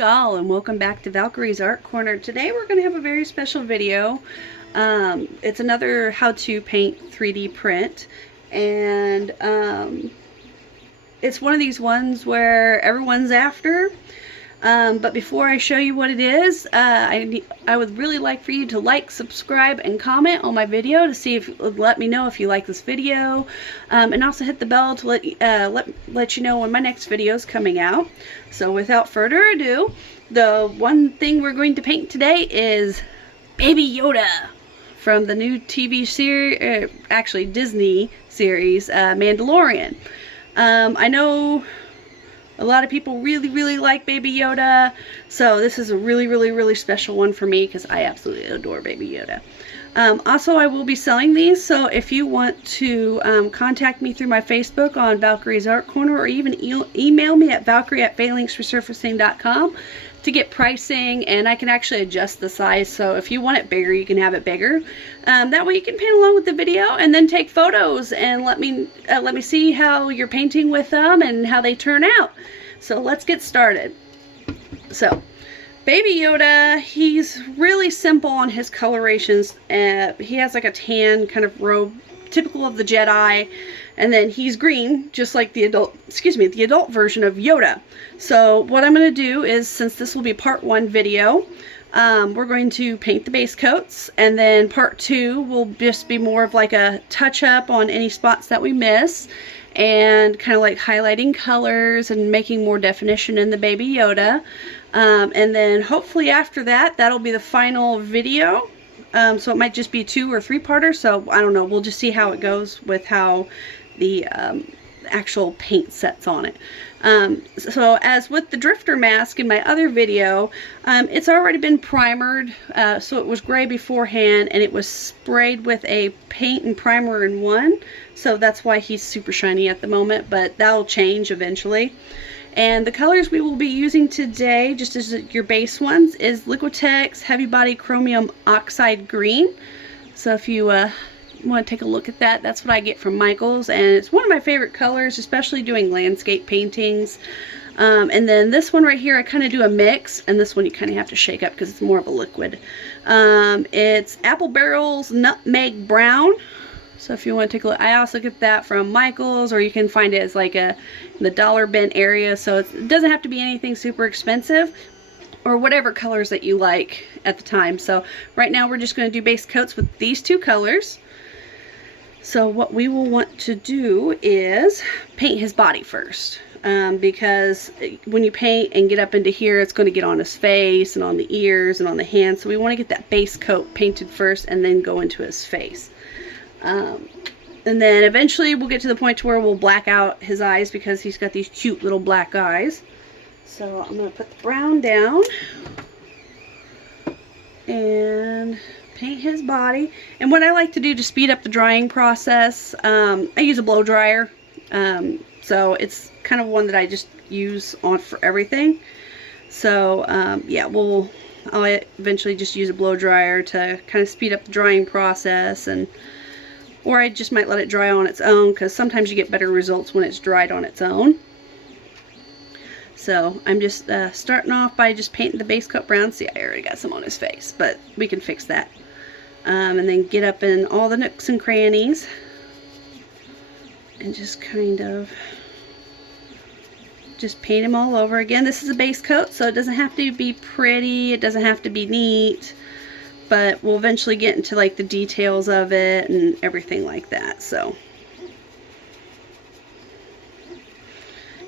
Skull, and welcome back to Valkyrie's Art Corner. Today we're going to have a very special video. It's another how to paint 3D print, and it's one of these ones where everyone's after. But before I show you what it is, I would really like for you to like, subscribe, and comment on my video to see if let me know if you like this video, and also hit the bell to let you know when my next video is coming out. So without further ado, the one thing we're going to paint today is Baby Yoda from the new TV series, actually Disney series Mandalorian. I know a lot of people really like Baby Yoda, so this is a really special one for me because I absolutely adore Baby Yoda. Also, I will be selling these, so if you want to contact me through my Facebook on Valkyrie's Art Corner, or even email me at valkyrie@phalanxresurfacing.com to get pricing, and I can actually adjust the size, so if you want it bigger, you can have it bigger. That way you can paint along with the video and then take photos and let me see how you're painting with them and how they turn out. So let's get started. So Baby Yoda, he's really simple on his colorations. He has like a tan kind of robe, typical of the Jedi, and then he's green, just like the adult version of Yoda. So what I'm going to do is, since this will be part 1 video, we're going to paint the base coats, and then part 2 will just be more of like a touch up on any spots that we miss, and kind of like highlighting colors and making more definition in the Baby Yoda. And then hopefully after that, that'll be the final video. So it might just be 2 or 3-parter, so I don't know, we'll just see how it goes with how the actual paint sets on it. So as with the drifter mask in my other video, it's already been primered, so it was gray beforehand, and it was sprayed with a paint and primer in one, so that's why he's super shiny at the moment, but that'll change eventually. And the colors we will be using today, just as your base ones, is Liquitex Heavy Body Chromium Oxide Green. So if you want to take a look at that, that's what I get from Michaels, and it's one of my favorite colors, especially doing landscape paintings. And then this one right here, I kind of do a mix, and this one you kind of have to shake up because it's more of a liquid. It's Apple Barrel's Nutmeg Brown. So if you want to take a look, I also get that from Michaels, or you can find it as like in the dollar bin area, so it doesn't have to be anything super expensive, or whatever colors that you like at the time. So right now we're just going to do base coats with these 2 colors. So what we will want to do is paint his body first, because when you paint and get up into here, it's going to get on his face and on the ears and on the hands, so we want to get that base coat painted first and then go into his face. And then eventually we'll get to the point to where we'll black out his eyes, because he's got these cute little black eyes. So I'm going to put the brown down and paint his body. And what I like to do to speed up the drying process, I use a blow dryer. So it's kind of one that I just use on for everything. So yeah, I'll eventually just use a blow dryer to kind of speed up the drying process, or I just might let it dry on its own, because sometimes you get better results when it's dried on its own. So I'm just starting off by just painting the base coat brown. See, I already got some on his face, but we can fix that. And then get up in all the nooks and crannies and just kind of just paint him all over. Again, this is a base coat, so it doesn't have to be pretty, it doesn't have to be neat, but we'll eventually get into like the details of it and everything like that. So,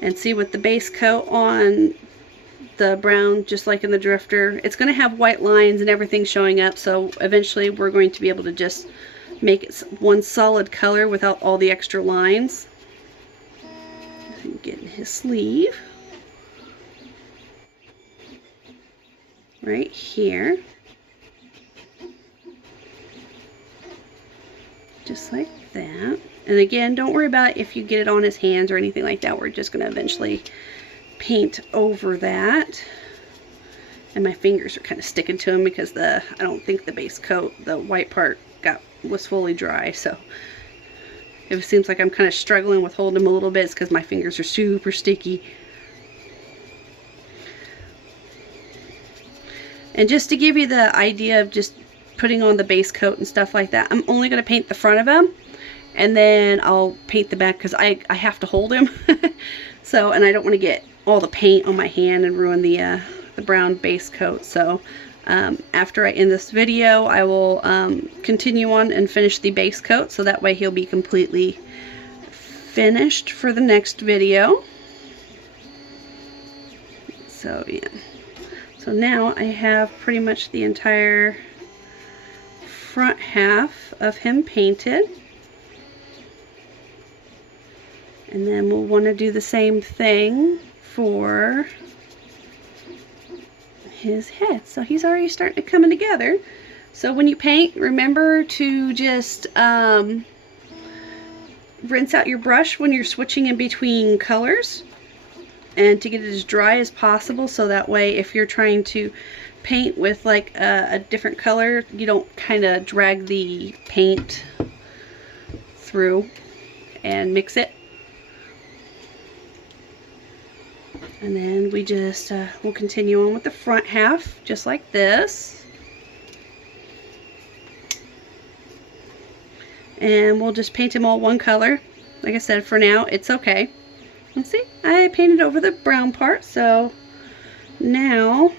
and see, with the base coat on the brown, just like in the drifter, it's going to have white lines and everything showing up, so eventually we're going to be able to just make it one solid color without all the extra lines. Getting his sleeve right here, just like that. And again, don't worry about if you get it on his hands or anything like that. We're just going to eventually paint over that. And my fingers are kind of sticking to him because I don't think the base coat, the white part, was fully dry. So if it seems like I'm kind of struggling with holding him a little bit, it's because my fingers are super sticky. And just to give you the idea of just putting on the base coat and stuff like that, I'm only going to paint the front of him, and then I'll paint the back because I have to hold him. So, and I don't want to get all the paint on my hand and ruin the brown base coat. So after I end this video, I will continue on and finish the base coat, so that way he'll be completely finished for the next video. So yeah, so now I have pretty much the entire front half of him painted, and then we'll want to do the same thing for his head. So he's already starting to come together. So when you paint, remember to just rinse out your brush when you're switching in between colors, and to get it as dry as possible, so that way if you're trying to paint with like a different color, you don't kind of drag the paint through and mix it. And then we just we'll continue on with the front half just like this, and we'll just paint him all one color. Like I said, for now it's okay. Let's see, I painted over the brown part, so now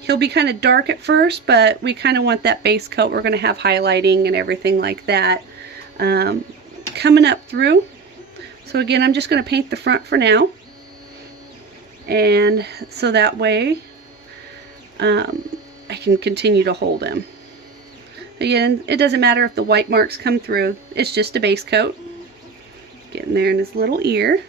he'll be kind of dark at first, but we kind of want that base coat. We're going to have highlighting and everything like that coming up through. So again, I'm just going to paint the front for now, and so that way I can continue to hold him. Again, it doesn't matter if the white marks come through, it's just a base coat. Getting there in his little ear.